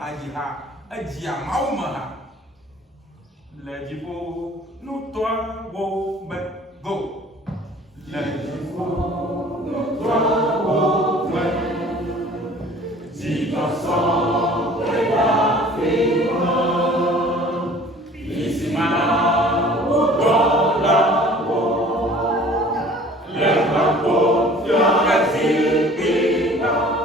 Adia Mauma. Legivo no toa wo but go. Legivo no toa wo but Zicação pela firma. Isima o dólar wo. Leva confiança e vida.